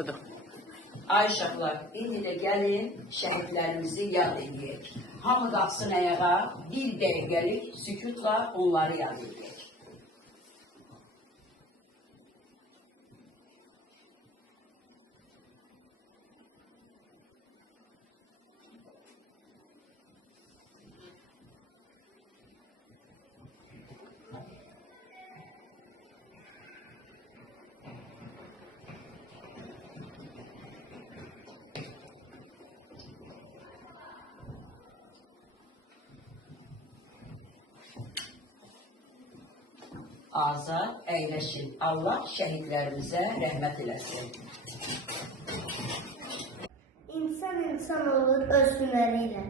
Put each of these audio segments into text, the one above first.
oxuduq. Ay uşaqlar, indi də gəlin şəhidlərimizi yad edək. Hamı qalxsın ayağa, bir dəqiqəlik sükutla onları yad edək. Azad əyləşin. Allah şəhidlərimizə rəhmət eləsin. İnsan insan olur öz hünəriyle,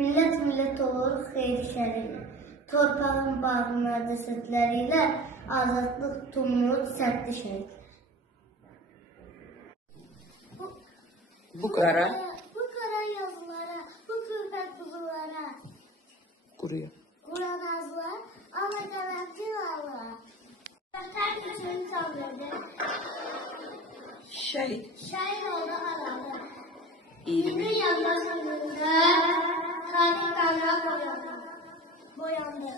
millət millət olur xeyri şəriyle. Torpağın bağına cəsədləriyle, azadlıq tumunu sərtli şəhid. Bu qara yazılara, bu külfət buzulara, quruyor. Quran azlar, ama qanatçı Allah. Vətən üçün sabrıdır, şəhid oldu aradı. 20 yandan önündə tarih qanına boyandı.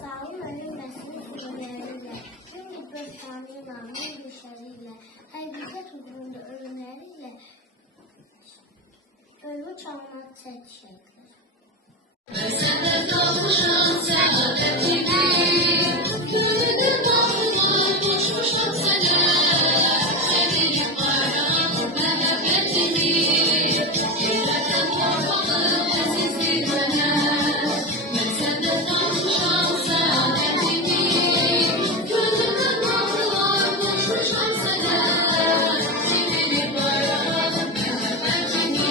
Sağın ölülməsinin sürüleriyle, şimdi böstanı imanın düşeriyle, həqiqət uğrunda ölümleriyle, ölümü çalına çək şəhidlər. Sende doğmuşum səadətini, gönlümün bağlılar boşmuşam sənə, sevdiğim bayrağım məhəbbətini, elətən torpağım əzizdir mənə. Mən səndə doğmuşam səadətini, gönlümün bağlılar boşmuşam sənə, sevdiğim bayrağım məhəbbətini.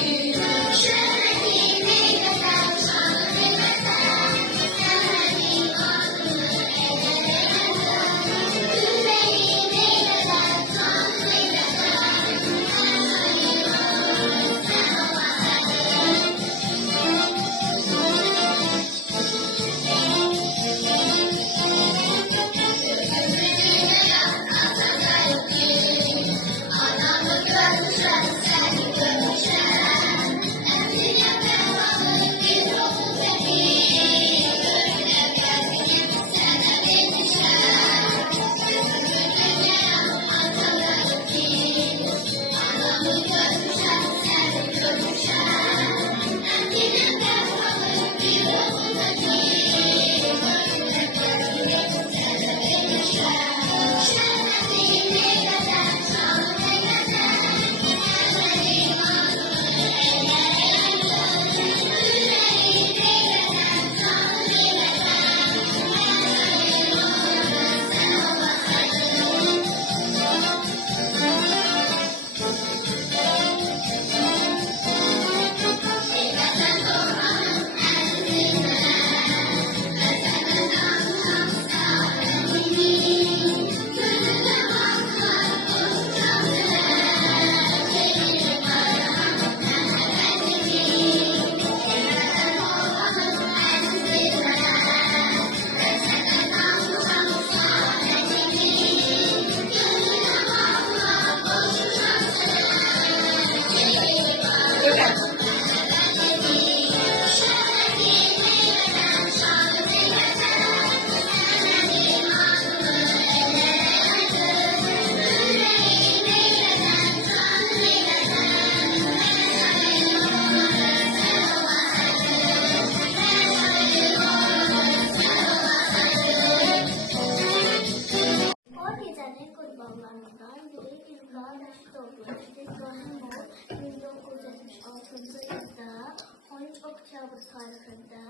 Tarixində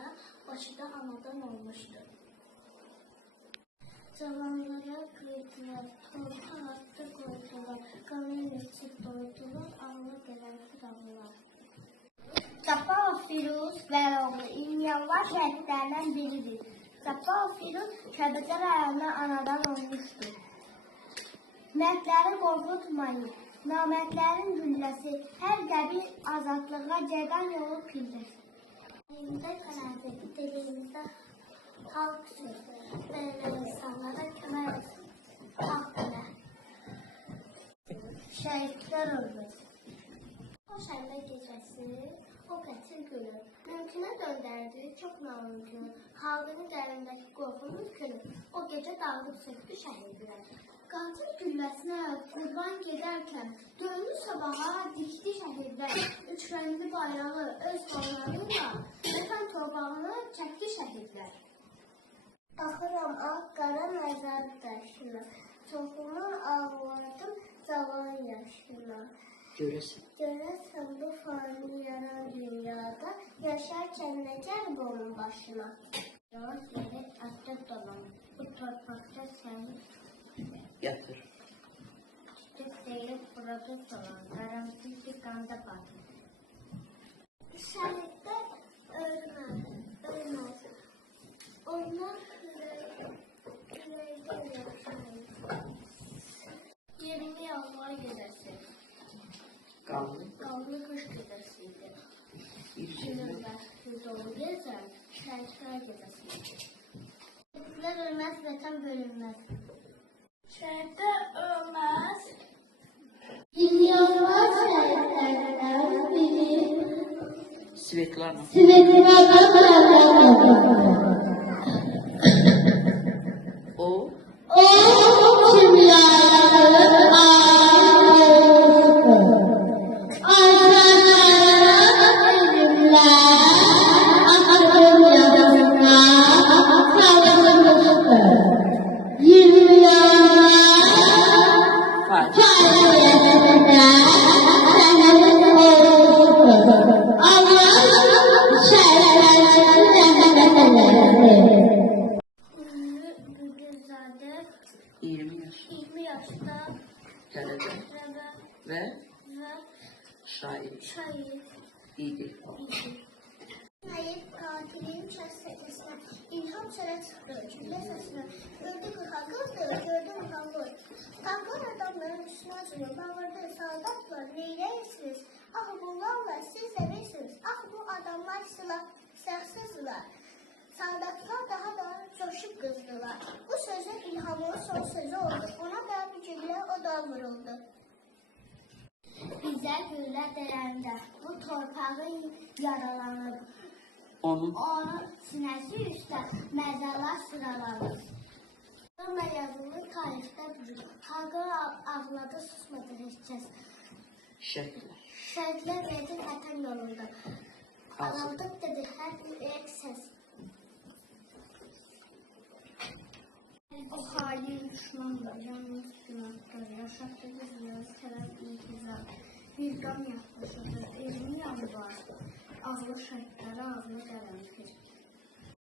Bakıda anadan olmuşdur. Cavanlara qıydılar, torpa attı qoydular, qanın içi doydular, ağla gələn firavunlar. Cabbarov Firuz Vəloğlu İlmiyanlar şəhidlərindən biridir. Cabbarov Firuz Kəlbəcər rayonuna anadan olmuşdur. Mərdləri qorxutmayın, namərdlərin gülləsi, hər qəbil azadlığa ceydan yolu pilləsi. Dilimizdə qanədir, dilimizdə xalq sözü, belə insanlara kömək etsin, xalq belə. Şəhidlər ölməz. O şənbə gecəsi, o qətil günü, mümkünə döndərdi, çox namümkün. Xalqın qəlbindəki qorxunun günü, o gecə dağılıb söktü şəhidlər. Qatil gülləsinə qurban gedərkən, gönlü sabaha dikdi şəhidlər. Üç rəngli bayrağı öz qanlarıyla, vətən torpağını çəkdi şəhidlər. Baxıram ağ qara məzar daşına, çoxunu ağladım cavan yaşına. Görəsən bu fani yaran dünyada, yaşarkən nə gəlib onun başına? Yavaş yeri atdı dolan, bu torpaqda səni Yatır. küçük deyib burada dolan, qaramsız bir qanda batır. Şəhidlər ölməz, onlar ürəkdə yaşayır. 20 yanvar gecəsi. Qanlı qış gecəsiydi. Günün dolu gecə, şəhidlər gecəsiydi. Şəhidlər ölməz, vətən bölünməz. Şəhidlər ölməz. Milyonlar şəhidlərdən biri. Svetlana. O. Gülzadə 20 yaş. 20 yaşda Tələbə və və şair şair idi. Naib qatilin şəxsiyyətinə ilham sənə çıxdı, cümlə səsinə. Gördü qırxa qızdı, gördü mıqamboy. Tanklar adamların üstünə açılır, bağırdı, saldatlar, neyləyəsiniz? Axı bunlarla siz də bilirsiniz, axı bu adamlar silahsızdırlar. Saldatlar daha da coşub qızdılar. Bu sözün ilhamın son sözü oldu, ona da bir güllə o da vuruldu. Bizə güllə dələndə bu torpağın yaralanır. Onun Onun sinəsi üstə məzarlar sıralanır. Onunla yazılır tarixdə bugün. Xalqı ağladı, susmadı heç kəs. şəhidlər. Şəhidlər verdi vətən yolunda. Alaldıq dedi hər bir ürək səs. O hain düşmandır, yalnız günahdır. Yaşatdı bizləri tərəf intizar. Bir qam yaxlaşıdır, elmi yanı var. Ağlı şəhidlərə ağlı qələmdir.